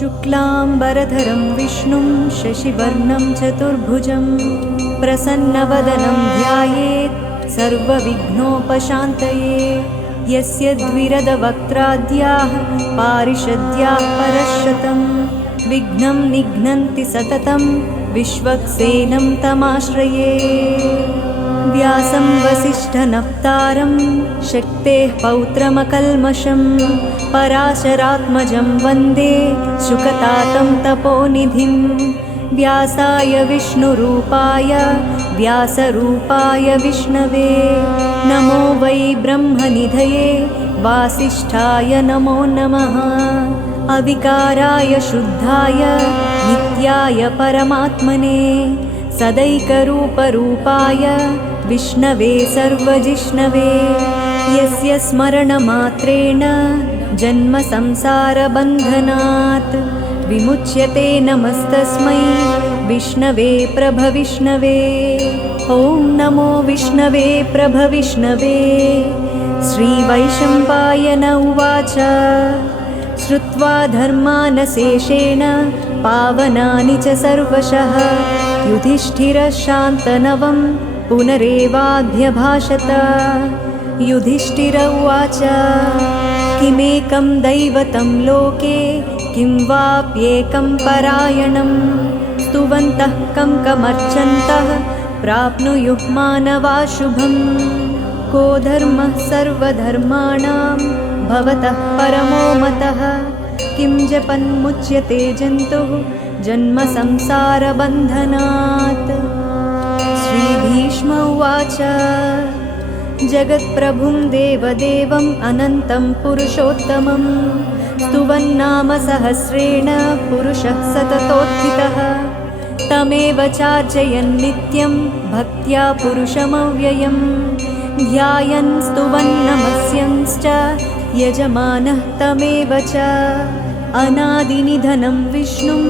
शुक्लाम्बरधरं विष्णुं शशिवर्णं चतुर्भुजं प्रसन्नवदनं ध्यायेत् सर्वविघ्नोपशान्तये। यस्य द्विरदवक्त्राद्याः पारिषद्याः परश्शतं विघ्नं निघ्नन्ति सततं विश्वक्सेनं तमाश्रये। व्यासं वसिष्ठनप्तारं शक्तेः पौत्रमकल्मषं पराशरात्मजं वन्दे शुकतातं तपोनिधिं। व्यासाय विष्णुरूपाय व्यासरूपाय विष्णवे नमो वै ब्रह्मनिधये वासिष्ठाय नमो नमः। अविकाराय शुद्धाय नित्याय परमात्मने सदैकरूपरूपाय विष्णवे सर्वजिष्णवे। यस्य स्मरणमात्रेण जन्मसंसारबन्धनात् विमुच्यते नमस्तस्मै विष्णवे प्रभविष्णवे। ॐ नमो विष्णवे प्रभविष्णवे। श्रीवैशम्पायन उवाच श्रुत्वा धर्मानशेषेण पावनानि च सर्वशः युधिष्ठिरः शान्तनवं पुनरेवाभ्यभाषत। युधिष्ठिर उवाच किमेकं दैवतं लोके किं वाप्येकं परायणं स्तुवन्तः कं कमर्चन्तः प्राप्नुयुः मानवाः शुभम्। को धर्मः सर्वधर्माणां भवतः परमो मतः किं जपन्मुच्यते जन्तुः जन्मसंसारबन्धनात्। श्रीभीष्म उवाच जगत्प्रभुं देवदेवम् अनन्तं पुरुषोत्तमं स्तुवन्नाम सहस्रेण पुरुषः सततोत्थितः। तमेव चार्चयन् नित्यं भक्त्या पुरुषमव्ययं ध्यायन् स्तुवन् नमस्यंश्च यजमानः तमेव च। अनादिनिधनं विष्णुं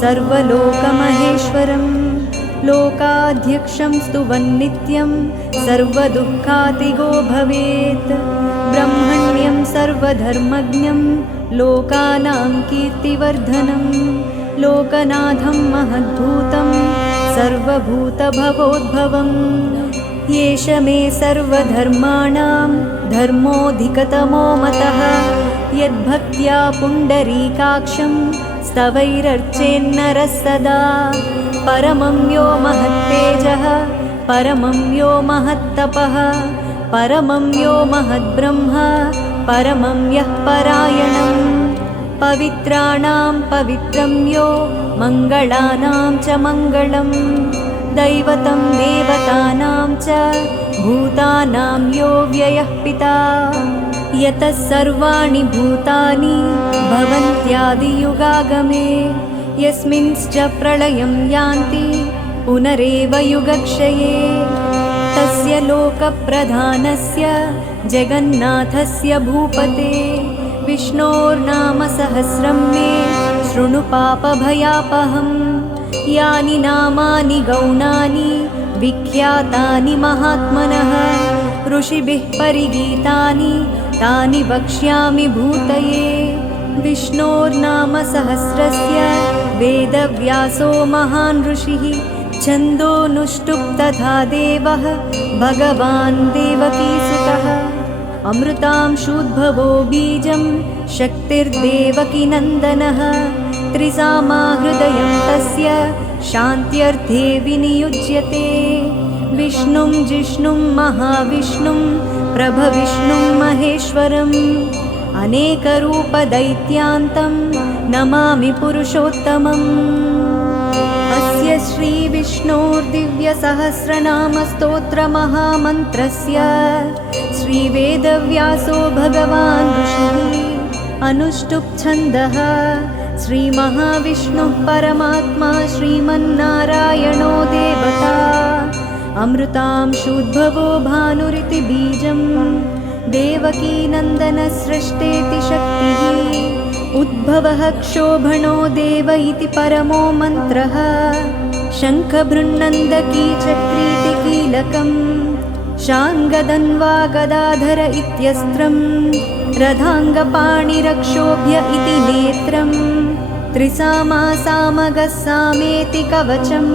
सर्वलोकमहेश्वरं लोकाध्यक्षं स्तुवन् नित्यं सर्वदुःखातिगो भवेत्। ब्रह्मण्यं सर्वधर्मज्ञं लोकानां कीर्तिवर्धनं लोकनाथं महद्भूतं सर्वभूतभवोद्भवम्। येष मे सर्वधर्माणां धर्मोऽधिकतमो मतः यद्भक्त्या पुण्डरीकाक्षं स्तवैरर्चेन्नरः सदा। परमं यो महत्तेजः परमं यो महत्तपः परमं यो महद्ब्रह्म परमं यः परायणं। पवित्राणां पवित्रं यो मङ्गलानां च मङ्गलं दैवतं देवतानां च भूतानां यो व्ययः पिता। यतः सर्वाणि भूतानि भवन्त्यादियुगागमे यस्मिंश्च प्रलयं यान्ति पुनरेव युगक्षये। तस्य लोकप्रधानस्य जगन्नाथस्य भूपते विष्णोर्नाम सहस्रं मे शृणु पापभयापहम्। यानि नामानि गौणानि विख्यातानि महात्मनः ऋषिभिः परिगीतानि तानि वक्ष्यामि भूतये। विष्णोर्नाम सहस्रस्य वेदव्यासो महान् ऋषिः छन्दोनुष्टुप् तथा देवः भगवान् देवकीसुतः। अमृतांशूद्भवो बीजं शक्तिर्देवकीनन्दनः त्रिसामा हृदयं तस्य शान्त्यर्थे विनियुज्यते। विष्णुं जिष्णुं महाविष्णुं प्रभविष्णुं महेश्वरम् अनेकरूपदैत्यान्तं नमामि पुरुषोत्तमम्। अस्य श्रीविष्णोर्दिव्यसहस्रनामस्तोत्रमहामन्त्रस्य श्रीवेदव्यासो भगवान् ऋषिः अनुष्टुप् छन्दः। श्रीमहाविष्णुः परमात्मा श्रीमन्नारायणो देवता अमृतांशूद्भवो भानुरिति बीजं देवकीनन्दनसृष्टेति शक्तिः उद्भवः क्षोभणो देव इति परमो मन्त्रः शङ्खभृन्नन्दकी चक्रीति कीलकम् शाङ्गदन्वा गदाधर इत्यस्त्रम् रथाङ्गपाणिरक्षोभ्य इति नेत्रम् त्रिसामा सामगस्सामेति कवचम्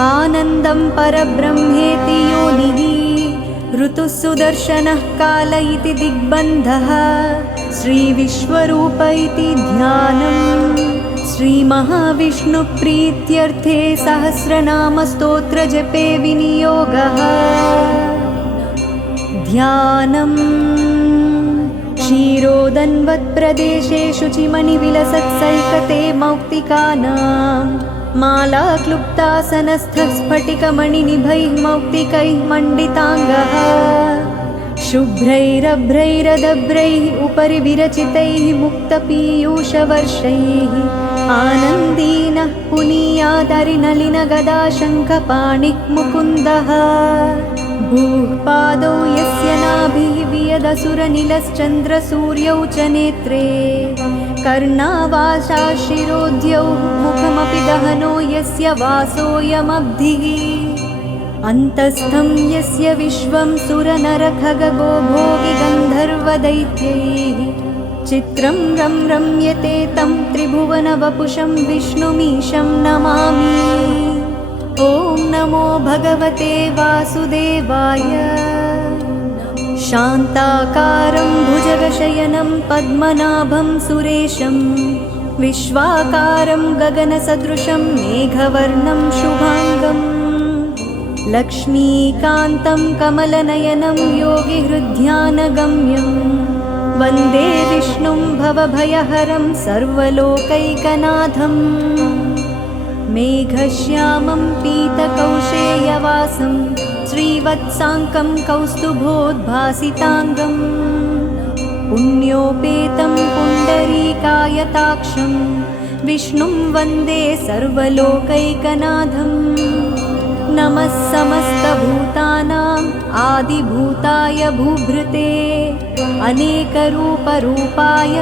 आनन्दं परब्रह्मेति योनिः ऋतुः सुदर्शनः काल इति दिग्बन्धः श्रीविश्वरूप इति ध्यानम् श्रीमहाविष्णुप्रीत्यर्थे सहस्रनामस्तोत्रजपे विनियोगः ध्यानम् क्षीरोदन्वत्प्रदेशे शुचिमणिविलसत्सैकते मौक्तिकानां माला क्लुप्तासनस्थः स्फटिकमणिनिभैः मौक्तिकैः मण्डिताङ्गः शुभ्रैरभ्रैरदभ्रैः उपरि विरचितैः मुक्तपीयूषवर्षैः आनन्दीनः पुनीयादरिनलिनगदाशङ्खपाणिः मुकुन्दः भूः पादौ यस्य नाभिः वियदसुरनिलश्चन्द्रसूर्यौ च नेत्रे कर्णावासा शिरोद्यौः मुखमपि दहनो यस्य वासोऽयमब्धिः अन्तस्थं यस्य विश्वं सुरनरखगो भोगि गन्धर्वदैत्यैः चित्रं रम्यते तं त्रिभुवनवपुषं विष्णुमीशं नमामि। ॐ नमो भगवते वासुदेवाय। शान्ताकारं भुजगशयनं पद्मनाभं सुरेशं विश्वाकारं गगनसदृशं मेघवर्णं शुभाङ्गम् लक्ष्मीकान्तं कमलनयनं योगिहृद्ध्यानगम्यं वन्दे विष्णुं भवभयहरं सर्वलोकैकनाथम् मेघश्यामं पीतकौशेयवासं श्रीवत्साङ्कं कौस्तुभोद्भासिताङ्गं पुण्योपेतं पुण्डरीकायताक्षं विष्णुं वन्दे सर्वलोकैकनाथम् नमः समस्तभूतानाम् आदिभूताय भूभृते अनेकरूपरूपाय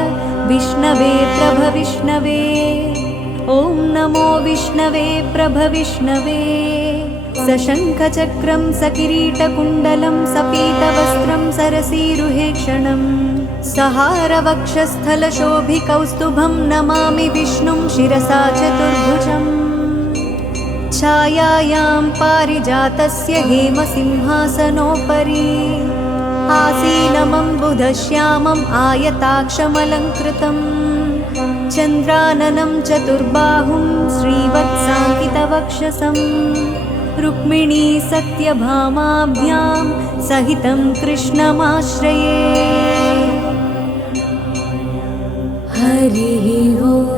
विष्णवे प्रभविष्णवे। ॐ नमो विष्णवे प्रभविष्णवे। सशङ्खचक्रं सकिरीटकुण्डलं सपीतवस्त्रं सरसीरुहेक्षणं सहारवक्षस्थलशोभिकौस्तुभं नमामि विष्णुं शिरसा चतुर्भुजम् छायायां पारिजातस्य हेमसिंहासनोपरि आसीनमम्बुधश्यामम् आयताक्षमलङ्कृतं चन्द्राननं चतुर्बाहुं श्रीवत्साङ्कितवक्षसं रुक्मिणी सत्यभामाभ्यां सहितं कृष्णमाश्रये। हरिः ओम्।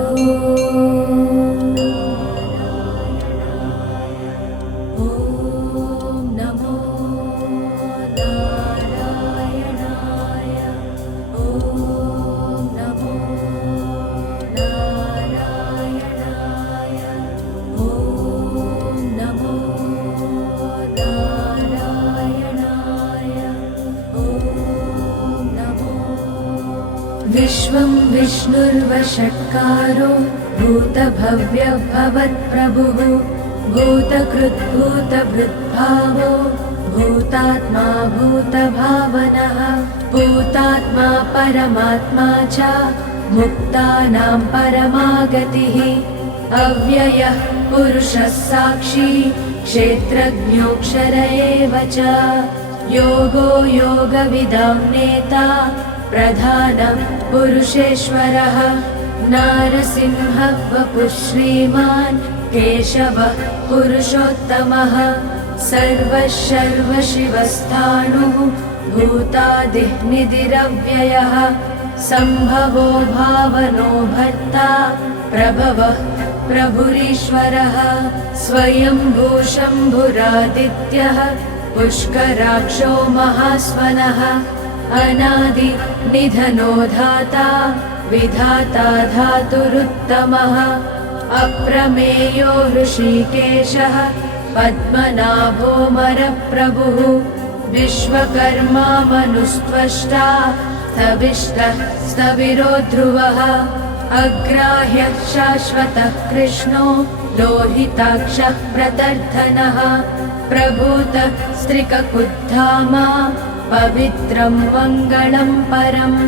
विश्वं विष्णुर्वषट्कारो भूतभव्यभवत्प्रभुः भूतकृद्भूतभृद्भावो भूतात्मा भूतभावनः भूतात्मा परमात्मा च मुक्तानां परमागतिः अव्ययः पुरुषः साक्षी क्षेत्रज्ञोऽक्षर एव च योगो योगविदां नेता प्रधानः पुरुषेश्वरः नारसिंहः वपुः श्रीमान् केशवः पुरुषोत्तमः सर्वशिवस्थाणुः भूतादिः निधिरव्ययः सम्भवो भावनो भर्ता प्रभवः प्रभुरीश्वरः स्वयंभू शम्भुरादित्यः पुष्कराक्षो महास्वनः अनादि निधनो धाता विधाता धातुरुत्तमः अप्रमेयो ऋषिकेशः पद्मनाभो मरप्रभुः विश्वकर्मा मनुस्त्वष्टा स्थविष्टः स्थविरो ध्रुवः अग्राह्यः शाश्वतः कृष्णो लोहिताक्षः प्रदर्धनः प्रभूतः स्त्रिककुद्धामा पवित्रं मङ्गलं परम्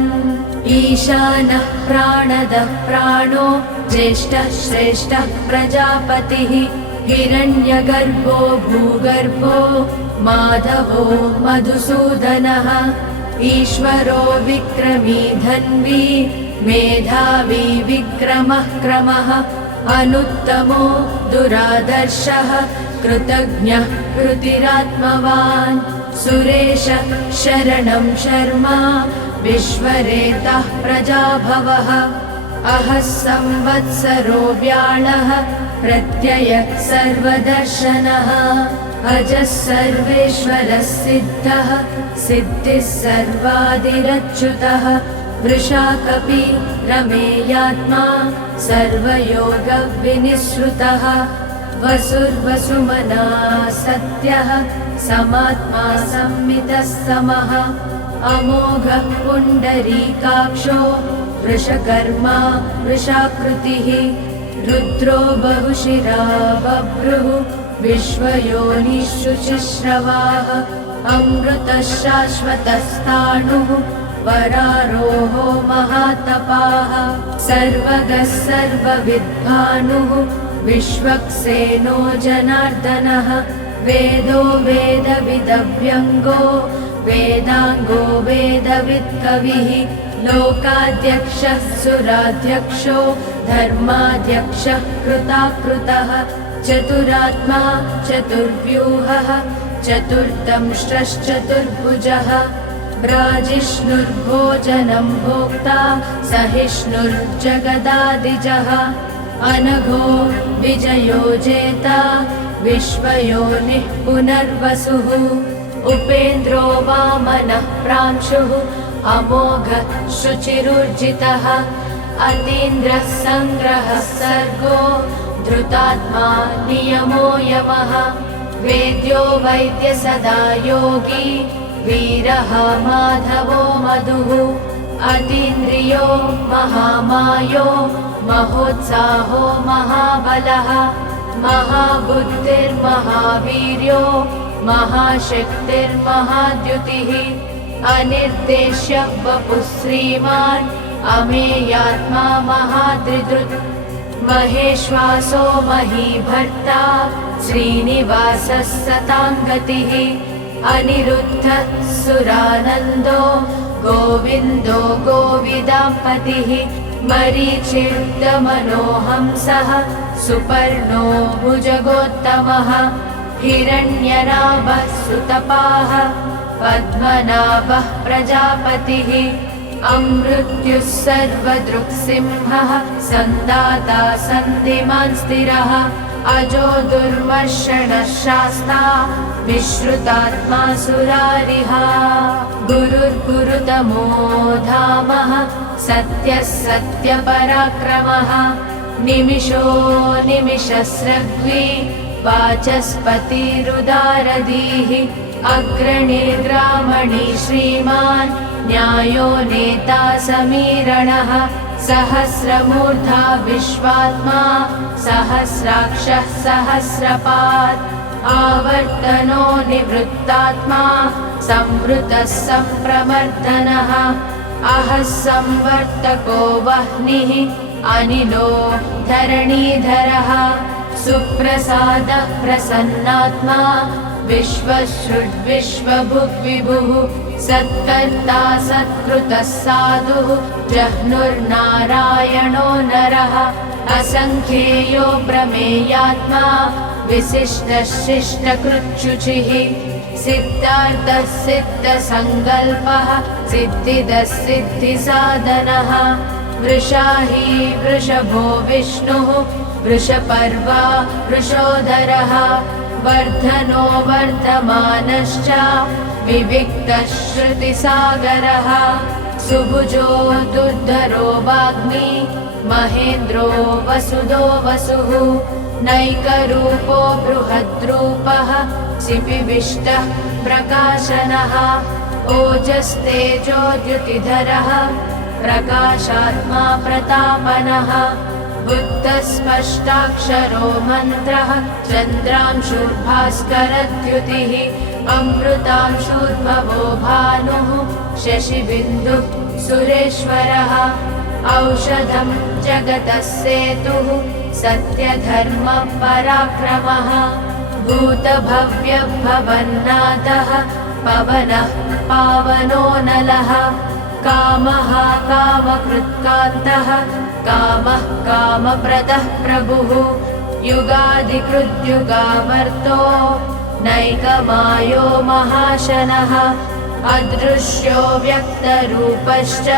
ईशानः प्राणदः प्राणो ज्येष्ठः श्रेष्ठः प्रजापतिः हिरण्यगर्भो भूगर्भो माधवो मधुसूदनः ईश्वरो विक्रमी धन्वी मेधावी विक्रमः क्रमः अनुत्तमो दुरादर्शः कृतज्ञः कृतिरात्मवान् सुरेशः शरणं शर्मा विश्वरेतः प्रजाभवः अहः संवत्सरो व्याळः प्रत्ययः सर्वदर्शनः अजः सर्वेश्वरः सिद्धः सिद्धिः सर्वादिरच्युतः वृषाकपि रमेयात्मा सर्वयोगविनिःश्रुतः वसुर्वसुमना सत्यः समात्मा संमितः समः अमोघः पुण्डरीकाक्षो वृषकर्मा वृषाकृतिः रुद्रो बहुशिरा बभ्रुः विश्वयोनिःशुचिश्रवाः अमृतः शाश्वतस्ताणुः वरारोहो महातपाः सर्वगः सर्वविद्भानुः विश्वक्सेनो जनार्दनः वेदो वेदविदव्यङ्गो वेदाङ्गो वेदवित्कविः लोकाध्यक्षः सुराध्यक्षो धर्माध्यक्षः कृताकृतः चतुरात्मा चतुर्व्यूहः चतुर्दंष्ट्रश्चतुर्भुजः ब्राजिष्णुर्भोजनं भोक्ता सहिष्णुर्जगदादिजः अनघो विजयो जेता विश्वयोनिः पुनर्वसुः उपेन्द्रो वामनः प्रांशुः अमोघः शुचिरुर्जितः अतीन्द्रः सङ्ग्रहः सर्गो धृतात्मा नियमो यमः वेद्यो वैद्य सदा योगी वीरः माधवो मधुः अतीन्द्रियो महामायो महोत्साहो महाबलः महाबुद्धिर्महावीर्यो महाशक्तिर्महाद्युतिः अनिर्देश्य वपुः श्रीमान् अमेयात्मा महादृदृत् महेश्वासो महीभर्ता श्रीनिवासः सताङ्गतिः अनिरुद्धः सुरानन्दो गोविन्दो गोविदाम्पतिः मरीचिर्दमनोहंसः सुपर्णो भुजगोत्तमः हिरण्यनाभः सुतपाः पद्मनाभः प्रजापतिः अमृत्युः सर्वदृक्सिंहः सन्दाता सन्धिमान् स्थिरः अजो दुर्मर्षणः शास्ता विश्रुतात्मा सुरारिः गुरुर्गुरुतमो धामः सत्यः सत्यपराक्रमः निमिषो निमिषस्रग्वी वाचस्पतिरुदारधीः अग्रणीर्ग्रामणी श्रीमान् न्यायो नेता समीरणः सहस्रमूर्धा विश्वात्मा सहस्राक्षः सहस्रपात् आवर्तनो निवृत्तात्मा संवृतः सम्प्रमर्दनः अहः संवर्तको वह्निः अनिलो धरणीधरः सुप्रसादः प्रसन्नात्मा विश्वश्रुड्विश्वभुग्विभुः सत्कर्ता सत्कृतः साधुः जह्नुर्नारायणो नरः असङ्ख्येयो प्रमेयात्मा विशिष्टः शिष्टकृच्छुचिः सिद्धार्थः सिद्धसङ्कल्पः सिद्धिदः सिद्धिसाधनः वृषाही वृषभो विष्णुः वृषपर्वा वृषोदरः वर्धनो वर्धमानश्च विविक्तः श्रुतिसागरः सुभुजो दुर्धरो वाग्मी महेन्द्रो वसुदो वसुः नैकरूपो बृहद्रूपः सिपिविष्टः प्रकाशनः ओजस्तेजो द्युतिधरः प्रकाशात्मा प्रतापनः बुद्धस्पष्टाक्षरो मन्त्रः चन्द्रांशुर्भास्करद्युतिः अमृतांशूर्भवो भानुः शशिबिन्दुः सुरेश्वरः औषधं जगतः सेतुः सत्यधर्मपराक्रमः भूतभव्यभवन्नाथः पवनः पावनो नलः कामः कामकृत्कान्तः कामः कामप्रदः प्रभुः युगाधिकृद्युगावर्तो नैकमायो महाशनः अदृश्यो व्यक्तरूपश्च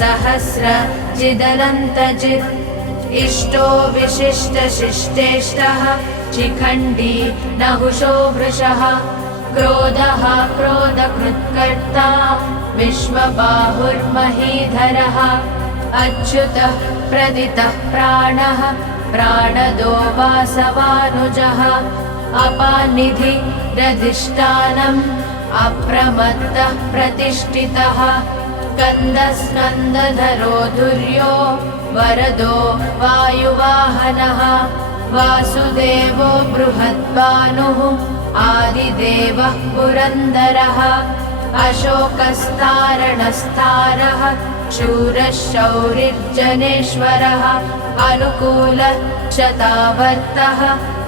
सहस्रचिदनन्तचित् इष्टो विशिष्टशिष्टेष्टः शिखण्डी नहुषो वृषः क्रोधः क्रोधकृत्कर्ता विश्वबाहुर्महीधरः अच्युतः प्रदितः प्राणः प्राणदो वासवानुजः अपानिधिरधिष्ठानम् अप्रमत्तः प्रतिष्ठितः स्कन्दस्कन्दधरो धुर्यो वरदो वायुवाहनः वासुदेवो बृहद्भानुः आदिदेवः पुरन्दरः अशोकस्तारणस्तारः शूरः शौरिर्जनेश्वरः अनुकूलः शतावर्तः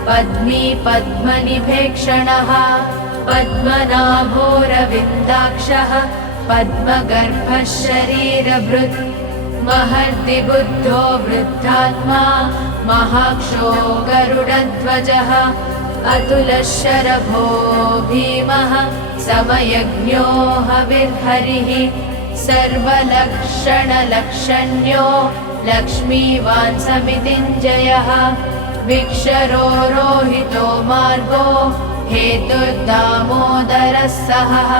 पद्मी पद्मनिभेक्षणः पद्मनाभोरविन्दाक्षः पद्मगर्भः शरीरभृत् महर्दिबुद्धो वृद्धात्मा महाक्षो गरुडध्वजः अतुलः शरभो भीमः समयज्ञो हविर्हरिः सर्वलक्षणलक्षण्यो लक्ष्मीवान् समितिञ्जयः विक्षरो रोहितो मार्गो हेतुर्दामोदरः सहः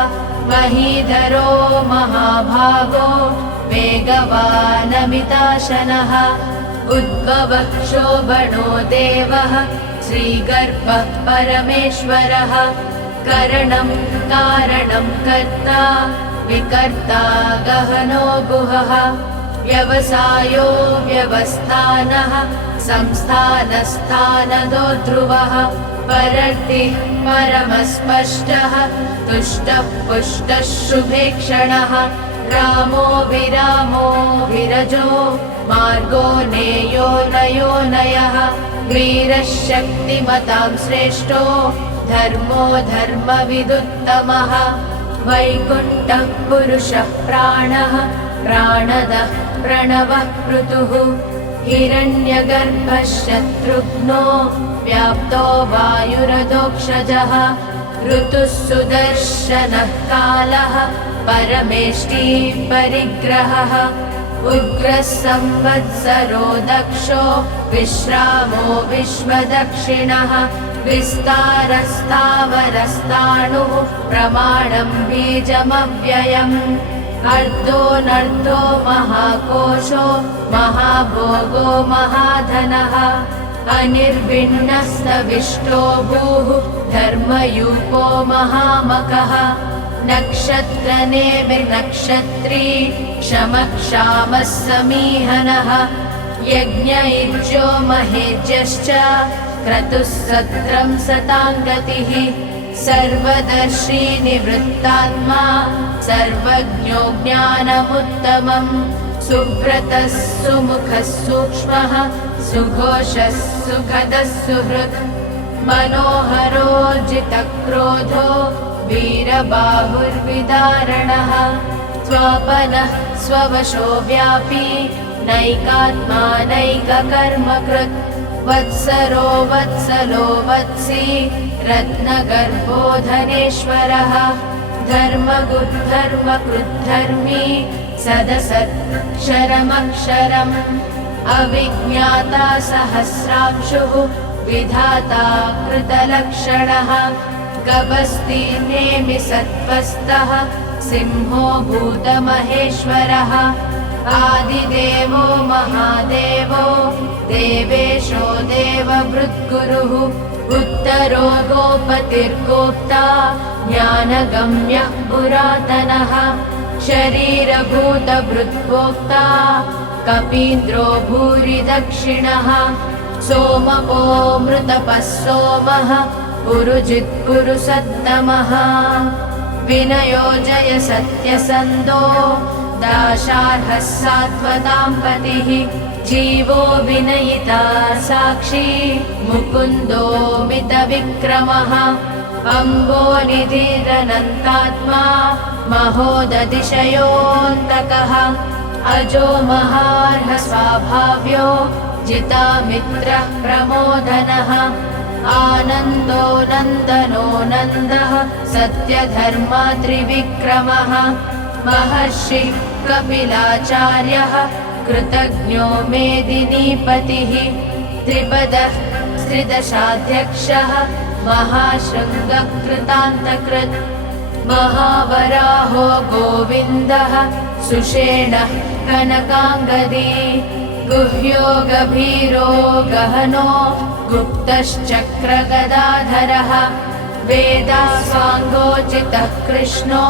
महीधरो महाभागो वेगवानमिताशनः उद्भवः शोभनो देवः श्रीगर्भः परमेश्वरः करणं कारणं कर्ता विकर्ता गहनो गुहः व्यवसायो व्यवस्थानः संस्थानस्थानदो ध्रुवः परर्तिः परमस्पष्टः तुष्टः पुष्टः शुभेक्षणः रामो विरामो विरजो मार्गो नेयो नयो नयः वीरः शक्तिमतां श्रेष्ठो धर्मो धर्मविदुत्तमः वैकुण्ठः पुरुषः प्राणः प्राणदः प्रणवः पृथुः हिरण्यगर्भः शत्रुघ्नो व्याप्तो वायुरधोक्षजः ऋतुः सुदर्शनः कालः परमेष्टि परिग्रहः उग्रः संवत्सरो दक्षो विश्रामो विश्वदक्षिणः विस्तारस्तावरस्ताणुः प्रमाणं बीजमव्ययम् अर्धोऽनर्धो महाकोशो महाभोगो महाधनः अनिर्विण्णस्तविष्टो भूः धर्मयूपो महामकः नक्षत्रनेमिर्नक्षत्री क्षमक्षामः समीहनः यज्ञयुज्यो महेज्यश्च क्रतुः सत्रं सताङ्गतिः सर्वदर्शी निवृत्तात्मा सर्वज्ञो ज्ञानमुत्तमम् सुव्रतः सुमुखः सूक्ष्मः सुघोषः सुखदः सुहृत् मनोहरो जितक्रोधो वीरबाहुर्विदारणः स्वापनः स्ववशो व्यापी नैकात्मा नैककर्मकृत् वत्सरो वत्सलो वत्सी रत्नगर्भो धनेश्वरः धर्मकृद्धर्मी सदसत्क्षरमक्षरम् अविज्ञाता सहस्रांशुः विधाता कृतलक्षणः गभस्ति नेमि सत्त्वस्तः सिंहो भूतमहेश्वरः आदिदेवो महादेवो देवेशो देवभृद्गुरुः उत्तरो गोपतिर्गोप्ता ज्ञानगम्यः पुरातनः शरीरभूतभृद्भोक्ता कपीन्द्रो भूरि दक्षिणः सोमपो मृतपः सोमः पुरुजित्पुरुषत्तमः विनयो जय सत्यसन्धो दाशार्हः सात्वतां पतिः जीवो विनयिता साक्षी मुकुन्दो मितविक्रमः अम्बो निधिरनन्तात्मा महोदतिशयोऽन्तकः अजो महार्ह स्वाभाव्यो जितामित्रः प्रमोदनः आनन्दो नन्दनो नन्दः सत्यधर्मा त्रिविक्रमः महर्षिः कपिलाचार्यः कृतज्ञो मेदिनीपतिः त्रिपदः त्रिदशाध्यक्षः महाशृङ्गकृतान्तकृत् महावराहो गोविन्दः सुषेणः कनकाङ्गदी गुह्यो गभीरो गहनो गुप्तश्चक्रगदाधरः वेदासाङ्गोचितः कृष्णो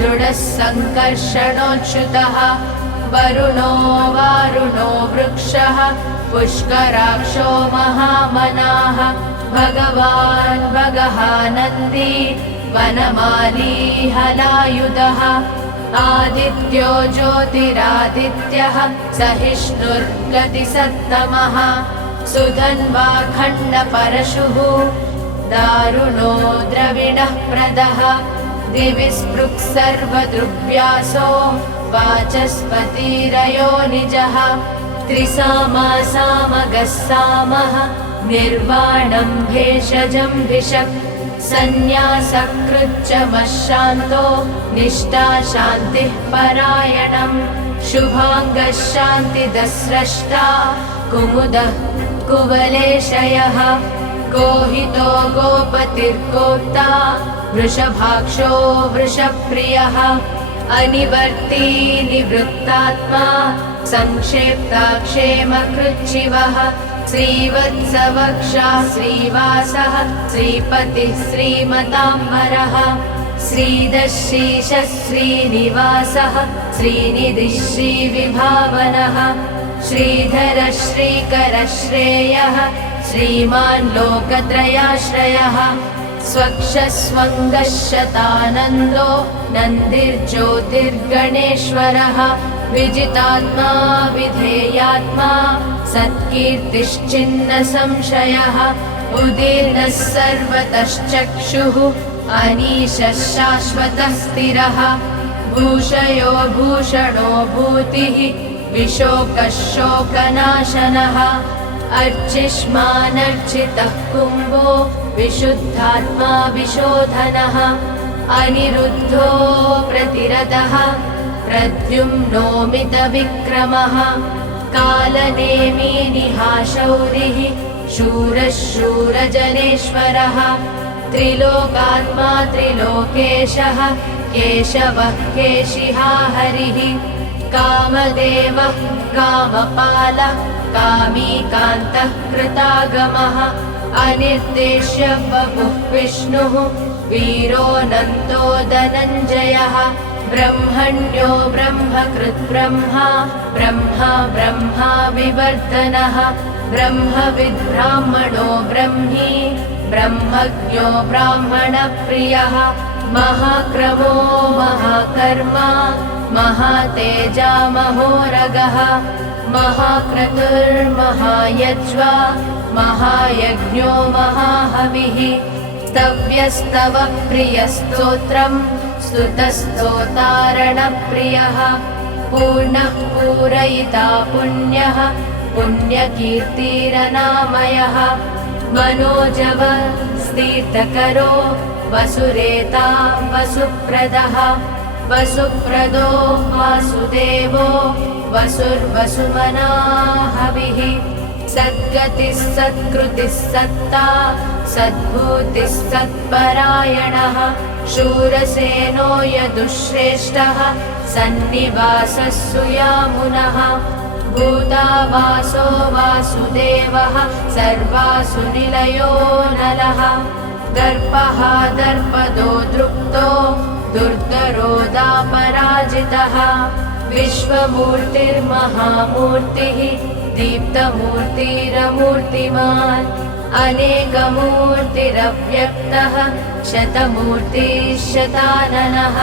दृढः सङ्कर्षणोच्युतः वरुणो वारुणो वृक्षः पुष्कराक्षो महामनाः भगवान् भगहानन्दी वनमाली हलायुधः आदित्यो ज्योतिरादित्यः सहिष्णुर्गतिसत्तमः सुधन्वा खण्डपरशुः दारुणो द्रविणः प्रदः दिवि स्पृक् सर्वदृग्व्यासो वाचस्पतिरयो निजः त्रिसामासामगः सामः निर्वाणं भेषजं भिषक् सन्न्यासकृच्चमशान्तो निष्ठा शान्तिः परायणम् शुभाङ्गः शान्तिदस्रष्टा कुमुदः कुवलेशयः गोहितो गोपतिर्गोप्ता वृषभाक्षो वृषप्रियः अनिवर्ती निवृत्तात्मा संक्षेप्ता क्षेमकृच्छिवः श्रीवत्सवक्षा श्रीवासः श्रीपतिः श्रीमताम्बरः श्रीदशीशः श्रीनिवासः श्रीनिधिः श्रीविभावनः श्रीधरः श्रीकरः श्रेयः श्रीमान् लोकत्रयाश्रयः स्वक्षस्वङ्गः शतानन्दो नन्दिर्ज्योतिर्गणेश्वरः विजितात्मा विधेयात्मा सत्कीर्तिश्चिन्न संशयः उदीर्णः सर्वतश्चक्षुः अनीशः शाश्वतः स्थिरः भूषयो भूषणो भूतिः विशोकः शोकनाशनः अर्चिष्मानर्चितः कुम्भो विशुद्धात्मा विशोधनः अनिरुद्धो प्रतिरतः प्रद्युम्नो मितविक्रमः कालनेमी निहाशौरिः शूरः शूरजनेश्वरः त्रिलोकात्मा त्रिलोकेशः केशवः केशिहा हरिः कामदेवः कामपालः कामीकान्तः कृतागमः अनिर्देश्य वपुः विष्णुः वीरोऽनन्तो धनञ्जयः ब्रह्मण्यो ब्रह्मकृत् ब्रह्मा ब्रह्मा ब्रह्मा विवर्धनः ब्रह्मविद् ब्राह्मणो ब्रह्मी ब्रह्मज्ञो ब्राह्मणप्रियः महाक्रमो महाकर्मा महातेजा महोरगः महाक्रतुर्महायज्वा महायज्ञो महाहविः स्तव्यस्तव प्रियस्तोत्रम् स्तुतस्तोतारणप्रियः पूर्णः पूरयिता पुण्यः पुण्यकीर्तिरनामयः मनोजव स्तीर्थकरो वसुरेता वसुप्रदः वसुप्रदो वासुदेवो वसुर्वसुमनाहविः सद्गतिः सत्कृतिः सत्ता सद्भूतिः सत्परायणः शूरसेनो यदुश्रेष्ठः सन्निवासः सुयामुनः भूतावासो वासुदेवः सर्वासु निलयो नलः दर्पः दर्पदो दृप्तो दुर्धरोदापराजितः विश्वमूर्तिर्महामूर्तिः दीप्तमूर्तिरमूर्तिमान् अनेकमूर्तिरव्यक्तः शतमूर्तिः शताननः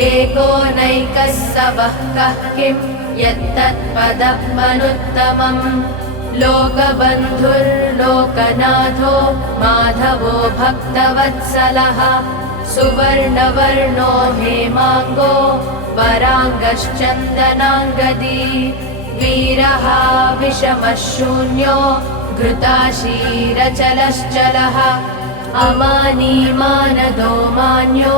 एको नैकः स वः कः किं यत्तत्पदमनुत्तमम् लोकबन्धुर्लोकनाथो माधवो भक्तवत्सलः सुवर्णवर्णो हेमाङ्गो वराङ्गश्चन्दनाङ्गदी वीरः विषमः शून्यो घृताशीरचलश्चलः अमानी मानदो मान्यो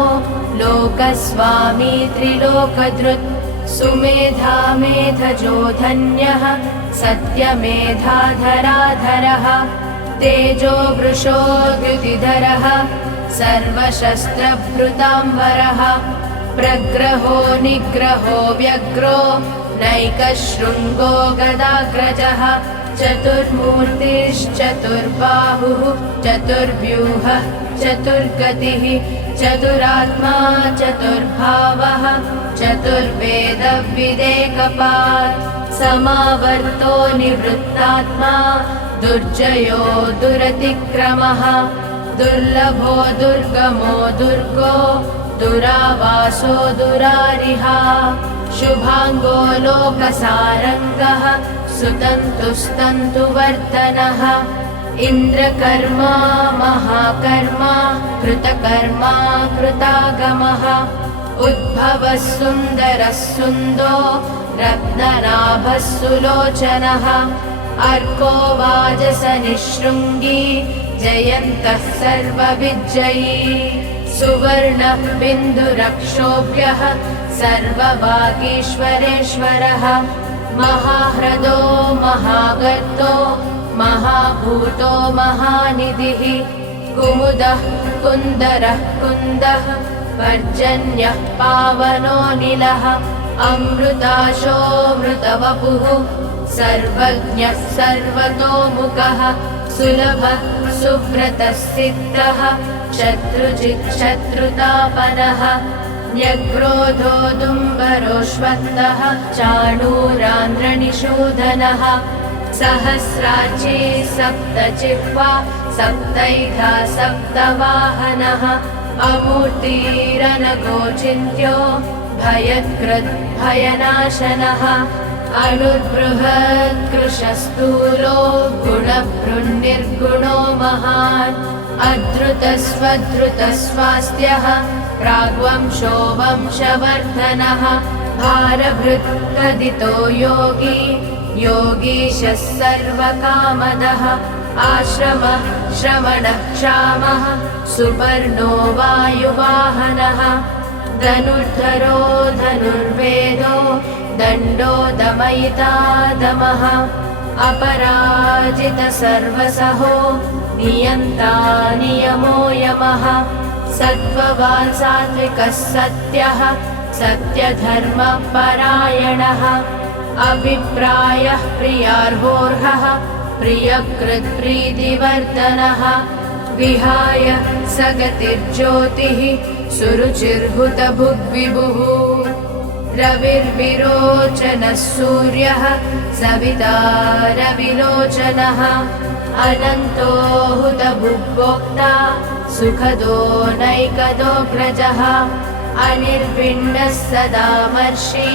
लोकस्वामी त्रिलोकधृत् सुमेधा मेधजो धन्यः सत्यमेधाधराधरः तेजो वृषो द्युतिधरः सर्वशस्त्रभृताम्बरः प्रग्रहो निग्रहो व्यग्रो नैकशृङ्गो गदाग्रजः चतुर्मूर्तिश्चतुर्बाहुः चतुर्व्यूहः चतुर्गतिः चतुरात्मा चतुर्भावः चतुर्वेदविदेकपात् समावर्तो निवृत्तात्मा दुर्जयो दुरतिक्रमः दुर्लभो दुर्गमो दुर्गो दुरावासो दुरारिहा शुभाङ्गो लोकसारङ्गः सुतन्तुस्तन्तुवर्धनः इन्द्रकर्मा महाकर्मा कृतकर्मा कृतागमः उद्भवः सुन्दरः सुन्दो रत्ननाभः सुलोचनः अर्को वाजसनिशृङ्गी जयन्तः सर्वविजयी सुवर्णः बिन्दुरक्षोभ्यः सर्ववागीश्वरेश्वरः महाह्रदो महागर्तो महाभूतो महानिधिः कुमुदः कुन्दरः कुन्दः पर्जन्यः पावनोऽनिलः अमृताशोऽमृतवपुः सर्वज्ञः सर्वतोमुखः सुलभः सुव्रतः सिद्धः शत्रुजित् शत्रुतापनः न्यग्रोधो दुम्बरोऽश्वत्थः चाणूरान्ध्रनिषूदनः सहस्राची सप्तजिह्वा सप्तैधा सप्तवाहनः अमूर्तिरनगोचिन्त्यो भयकृत् भयनाशनः अणुर्बृहत्कृशस्थूलो गुणभृन्निर्गुणो महान् अधृतस्वधृतस्वास्थ्यः प्राग्वंशो वंशवर्धनः भारभृत्कदितो योगी योगीशः सर्वकामदः आश्रमः श्रवणः क्षामः सुपर्णो वायुवाहनः धनुर्धरो धनुर्वेदो दण्डो दमयिता दमः अपराजितसर्वसहो नियन्ता नियमो यमः सत्त्ववान् सात्विकः सत्यः सत्यधर्मपरायणः अभिप्रायः प्रियार्होर्हः प्रियकृत्प्रीतिवर्धनः विहाय सगतिर्ज्योतिः सुरुचिर्हुतभुग्विभुः रविर्विरोचनः सूर्यः सविता रविलोचनः अनन्तो हुतभुग्भोक्ता सुखदो नैकदोऽग्रजः अनिर्विण्णः सदामर्षि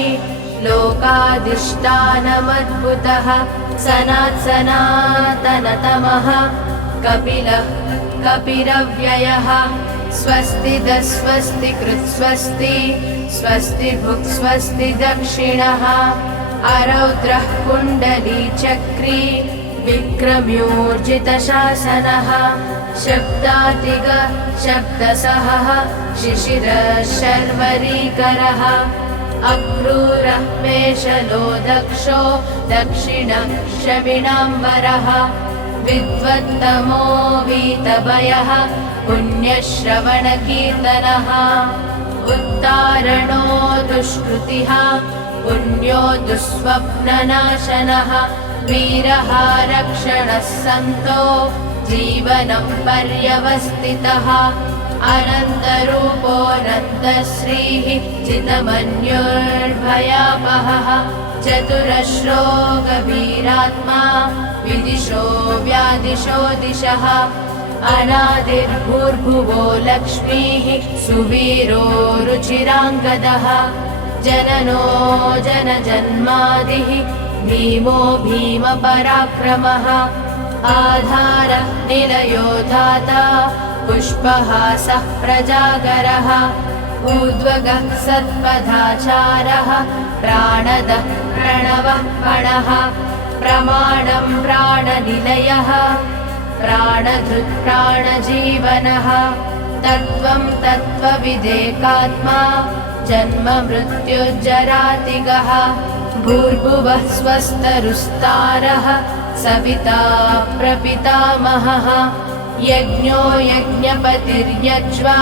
लोकाधिष्ठानमद्भुतः सनातनतमः कपिलः कपिरव्ययः स्वस्तिदः स्वस्तिकृत्स्वस्ति स्वस्तिभुक् स्वस्ति दक्षिणः अरौद्रः कुण्डलीचक्री विक्रम्योर्जितशासनः शब्दातिग शब्दसहः शिशिरः शर्वरीकरः अक्रूरः मेषलो दक्षो दक्षिणः शमिणाम्बरः विद्वत्तमो वीतभयः पुण्यश्रवणकीर्तनः उत्तारणो दुष्कृतिः पुण्यो दुःस्वप्ननाशनः वीरः रक्षणः सन्तो जीवनं पर्यवस्थितः अनन्तरूपोऽनन्तश्रीः चितमन्युर्भयापहः चतुरश्रो गभीरात्मा विदिशो व्यादिशो दिशः अनादिर्भूर्भुवो लक्ष्मीः सुवीरो रुचिराङ्गदः जननो जनजन्मादिः भीमो भीमपराक्रमः आधारः निलयो धाता पुष्पहासः प्रजागरः ऊर्ध्वगः सत्पथाचारः प्राणदः प्रणवः पणः प्रमाणं प्राणनिलयः प्राणधृत् प्राणजीवनः तत्त्वं तत्त्वविदेकात्मा जन्म मृत्युर्जरातिगः भूर्भुवः स्वस्तरुस्तारः सविता प्रपितामहः यज्ञो यज्ञपतिर्यज्वा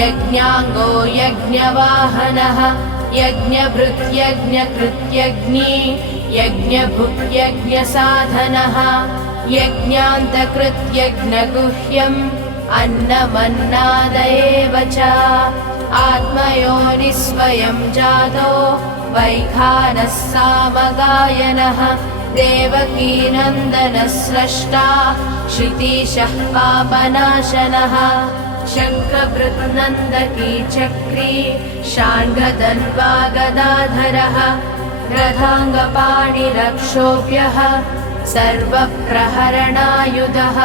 यज्ञाङ्गो यज्ञवाहनः यज्ञभृत्यज्ञकृत्यग्नी यज्ञभुक्यज्ञसाधनः यज्ञान्तकृत्यज्ञगुह्यम् अन्नमन्नादयेव च आत्मयोनिस्वयं जातो वैखानः सामगायनः देवकीनन्दनस्रष्टा क्षितीशः पापनाशनः शङ्खभृत्नन्दकी चक्री शार्ङ्गधन्वा गदाधरः रथाङ्गपाणिरक्षोभ्यः सर्वप्रहरणायुधः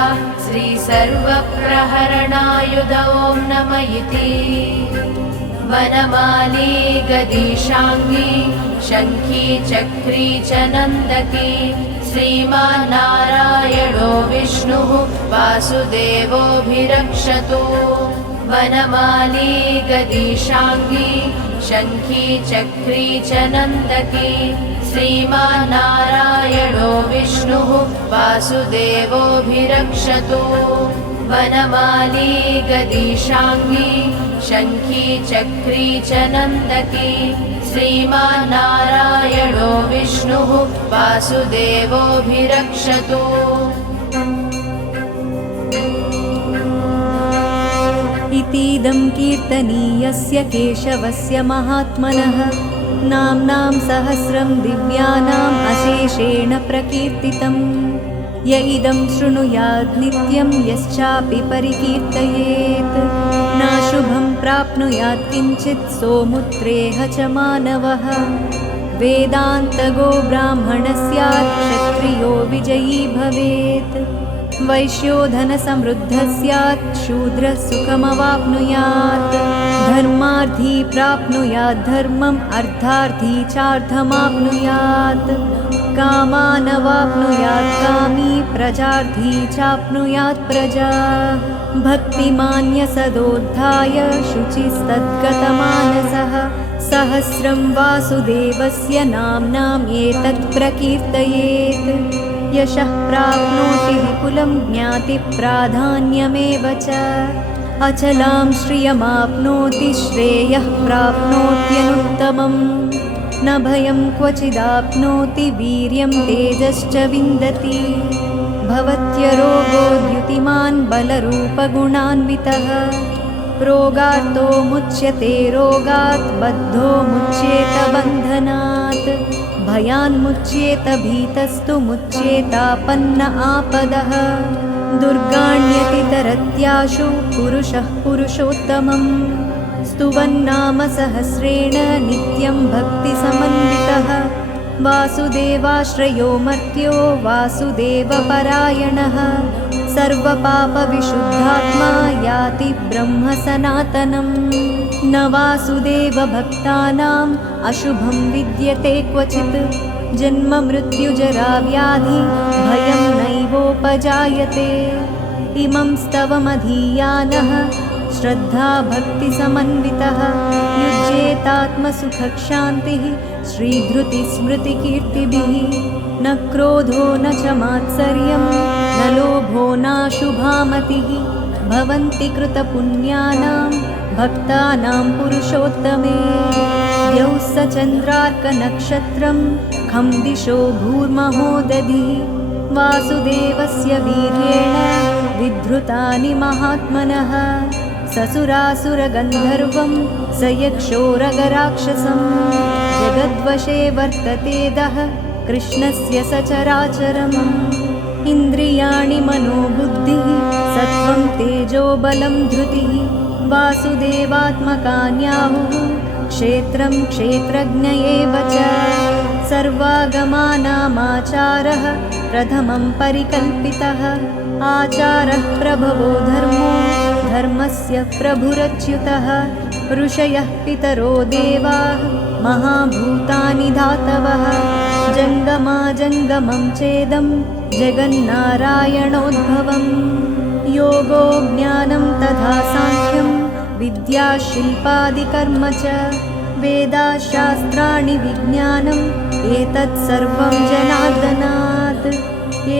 श्रीसर्वप्रहरणायुध ॐ नमः इति वनमाली गदीशाङ्गी शङ्खी चक्री च नन्दकी श्रीमान्नारायणो विष्णुः वासुदेवोऽभिरक्षतु वनमाली गदीशाङ्गी शङ्खी चक्री च नन्दकी श्रीमान्नारायणो विष्णुः वासुदेवोऽभिरक्षतु वनमाली गदीशाङ्गी शङ्खी चक्री च नन्दकी श्रीमान्नारायणो विष्णुः वासुदेवोऽभिरक्षतु इतीदं कीर्तनीयस्य केशवस्य महात्मनः नाम्नां सहस्रं दिव्यानाम् अशेषेण प्रकीर्तितम् य इदं शृणुयात् नित्यं यश्चापि परिकीर्तयेत् नाशुभं प्राप्नुयात् किञ्चित् सोमुत्रेह च मानवः वेदान्तगो ब्राह्मणः स्यात् क्षत्रियो विजयी भवेत् वैश्यो धनसमृद्धः स्यात् शूद्रः सुखमवाप्नुयात् धर्मार्थी प्राप्नुयात् धर्मम् अर्थार्थी चार्थमाप्नुयात् कामानवाप्नुयात् कामी प्रजार्थी चाप्नुयात् प्रजा भक्तिमान्य सदोद्धाय शुचिस्तद्गतमानसः सहस्रं वासुदेवस्य नाम्नाम् एतत् प्रकीर्तयेत् यशः प्राप्नोति विपुलं ज्ञातिप्राधान्यमेव च अचलां श्रियमाप्नोति श्रेयः प्राप्नोत्यनुत्तमम् न भयं क्वचिदाप्नोति वीर्यं तेजश्च विन्दति भवत्यरोगो द्युतिमान् बलरूपगुणान्वितः रोगार्तो मुच्यते रोगात् बद्धो मुच्येत बन्धनात् भयान्मुच्येत भीतस्तु मुच्येतापन्न आपदः दुर्गाण्यतितरत्याशु पुरुषः पुरुषोत्तमम् स्तुवन्नाम सहस्रेण नित्यं भक्तिसमन्वितः वासुदेवाश्रयो मर्त्यो वासुदेवपरायणः सर्वपापविशुद्धात्मा याति ब्रह्म सनातनम् न वासुदेवभक्तानाम् अशुभं विद्यते क्वचित् जन्म मृत्युजरा व्याधि भयं नैवोपजायते इमं स्तवमधीयानः श्रद्धा भक्तिसमन्वितः युज्येतात्मसुखक्षान्तिः श्रीधृतिस्मृतिकीर्तिभिः न क्रोधो न च मात्सर्यं न लोभो नाशुभामतिः भवन्ति कृतपुण्यानां भक्तानां पुरुषोत्तमे द्यौः स चन्द्रार्कनक्षत्रं खं दिशो भूर्महो दधिः वासुदेवस्य वीर्येण विधृतानि महात्मनः ससुरासुरगन्धर्वं स यक्षोरगराक्षसं जगद्वशे वर्तते दः कृष्णस्य सचराचरम् इन्द्रियाणि मनोबुद्धिः सत्त्वं तेजो बलं धृतिः वासुदेवात्मकान्याहुः क्षेत्रं क्षेत्रज्ञ एव च सर्वागमानामाचारः प्रथमं परिकल्पितः आचारः प्रभवो धर्मो धर्मस्य प्रभुरच्युतः ऋषयः पितरो देवाः महाभूतानि धातवः जङ्गमाजङ्गमं चेदं जगन्नारायणोद्भवम् योगो ज्ञानं तथा साङ्ख्यं विद्या शिल्पादिकर्म च वेदाशास्त्राणि विज्ञानम् एतत् सर्वं जनार्दनात्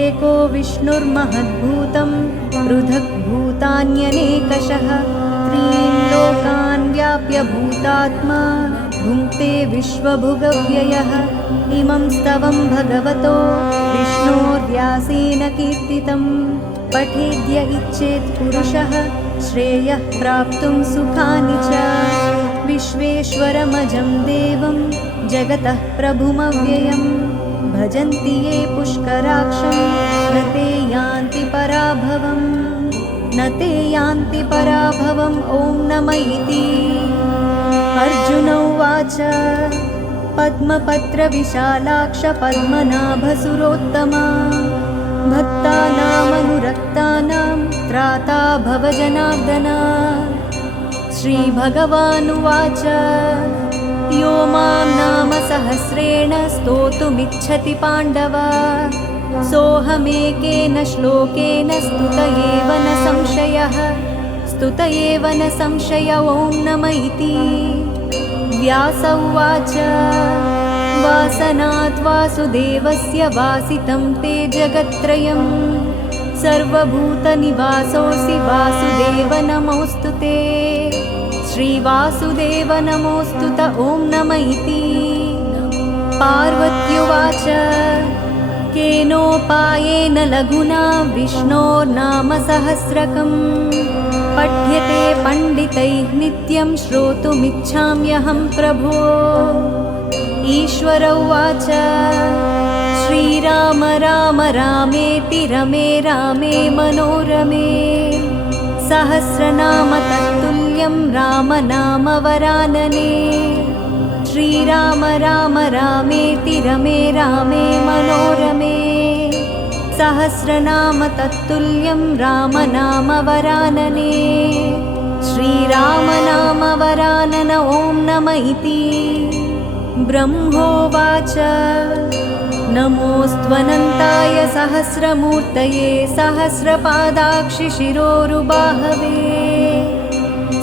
एको विष्णुर्महद्भूतं पृथक् भूतान्यनेकशः त्रीन् लोकान् व्याप्य भूतात्मा भुङ्क्ते विश्वभुगव्ययः इमं स्तवं भगवतो विष्णोर्व्यासेन कीर्तितं पठेद्य इच्छेत् पुरुषः श्रेयः प्राप्तुं सुखानि च विश्वेश्वरमजं देवं जगतः प्रभुमव्ययम् भजन्ति ये पुष्कराक्षं न ते यान्ति पराभवम् न ते यान्ति पराभवम् ॐ नम इति अर्जुन उवाच पद्मपत्रविशालाक्ष पद्मनाभसुरोत्तमा भक्तानामनुरक्तानां त्राता भव जनार्दन श्रीभगवानुवाच यो मां नाम सहस्रेण स्तोतुमिच्छति पाण्डव सोऽहमेकेन श्लोकेन स्तुत एव न संशय ॐ नम इति व्यास उवाच वासनात् वासुदेवस्य वासितं ते जगत्त्रयं सर्वभूतनिवासोऽसि वासुदेव नमोऽस्तु ते श्रीवासुदेव नमोऽस्तु त ॐ नम इति पार्वत्युवाच केनोपायेन लघुना विष्णोर्नाम सहस्रकम् पठ्यते पण्डितैः नित्यं श्रोतुमिच्छाम्यहं प्रभो ईश्वर उवाच श्रीराम राम रामेति रमे रामे मनोरमे सहस्रनाम तत्तुल्यं रामनाम वरानने श्रीराम राम रामेति रमे रामे मनोरमे सहस्रनाम तत्तुल्यं रामनाम वरानने श्रीराम नाम वरानन ॐ नम इति ब्रह्मोवाच नमोऽस्त्वनन्ताय सहस्रमूर्तये सहस्रपादाक्षिशिरोरुबाहवे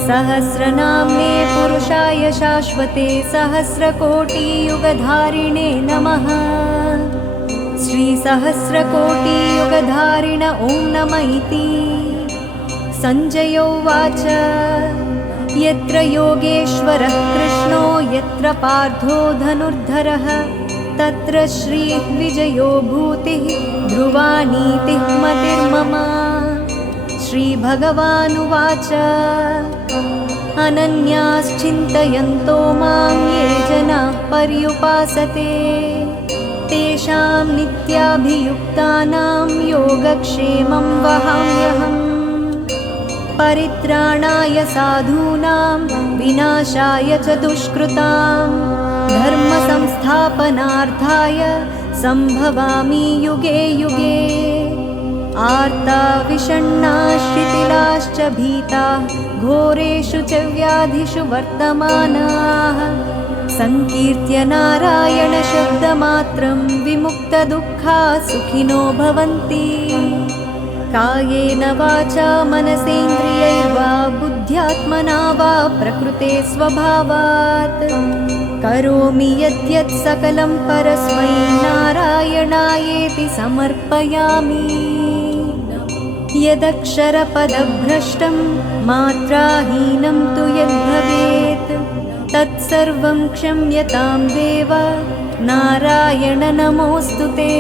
सहस्रनाम्ने पुरुषाय शाश्वते सहस्रकोटियुगधारिणे नमः श्रीसहस्रकोटियुगधारिण ॐ नम इति सञ्जय उवाच यत्र योगेश्वरः कृष्णो यत्र पार्थो धनुर्धरः तत्र श्रीः विजयो भूतिः ध्रुवा नीतिः मतिर्मम श्रीभगवानुवाच अनन्याश्चिन्तयन्तो मां ये जनाः पर्युपासते तेषां नित्याभियुक्तानां योगक्षेमं वहाम्यहम् परित्राणाय साधूनां विनाशाय च दुष्कृतां धर्मसंस्थापनार्थाय सम्भवामि युगे युगे आर्ता विषण्णाः शिथिलाश्च भीताः घोरेषु च व्याधिषु वर्तमानाः संकीर्त्य नारायणशब्दमात्रं विमुक्तदुःखाः सुखिनो भवन्ति कायेन वाचा मनसेन्द्रियैर्वा बुद्ध्यात्मना वा प्रकृते स्वभावात् करोमि यद्यत् सकलं परस्मै नारायणायेति समर्पयामि यदक्षरपदभ्रष्टं मात्राहीनं तु यद्भवेत् तत्सर्वं क्षम्यतां देव नारायण नमोऽस्तु ते।